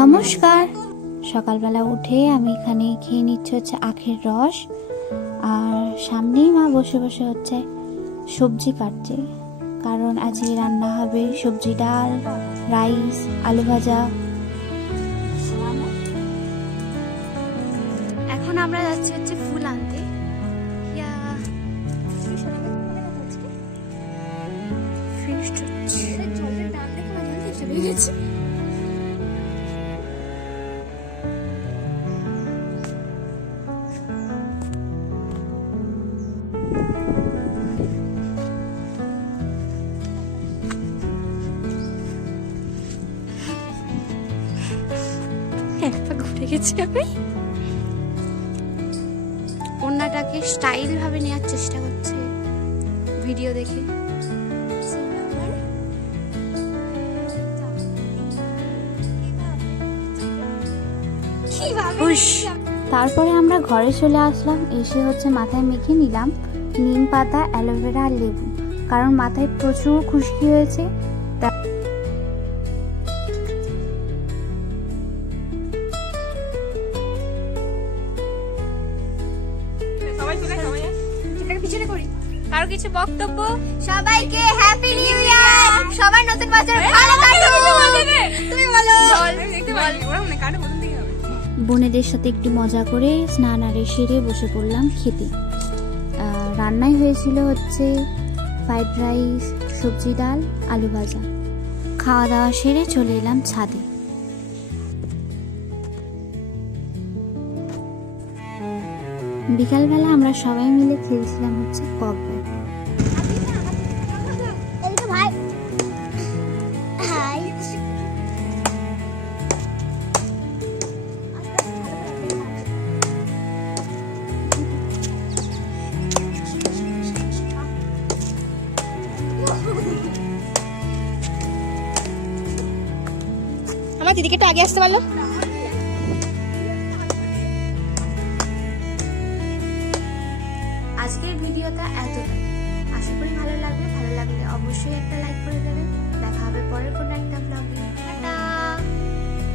নমস্কার। সকালবেলা উঠে আমি এখানে খেয়ে নিচ্ছি হচ্ছে আখের রস, আর সামনেই মা বসে বসে হচ্ছে সবজি কাটছে, কারণ আজকে রান্না হবে সবজি, ডাল, রাইস, আলু ভাজা। এখন আমরা যাচ্ছি হচ্ছে ফুল আনতে। ঘুরে গেছি আমি, ওড়নাটাকে স্টাইল ভাবে নেওয়ার চেষ্টা করছে ভিডিও দেখে। তারপরে আমরা ঘরে চলে আসলাম, এসে হচ্ছে মাথায় মেখে নিলাম নিম পাতা, অ্যালোভেরা আর লেবু, কারণ মাথায় প্রচুর খুশকি হয়েছে। কারো কিছু বক্তব্য? সবাইকে হ্যাপি নিউ ইয়ার, সবার নতুন বছর ভালো কাটুক। তুমি বলো। বোনেদের সাথে একটু মজা করে স্নান আরে সেরে বসে পড়লাম খেতে। রান্নায় হয়েছিল হচ্ছে ফ্রাইড রাইস, সবজি, ডাল, আলু ভাজা। খাওয়া দাওয়া সেরে চলে এলাম ছাদে। বিকালবেলা আমরা সবাই মিলে খেলছিলাম হচ্ছে ককব্যাট। আমার দিদিকে একটু আগে আসতে পারলো। আজকের ভিডিওটা এতটাই, আশা করি ভালো লাগবে। ভালো লাগলে অবশ্যই একটা লাইক করে দেবেন। দেখা হবে পরের কোনো একটা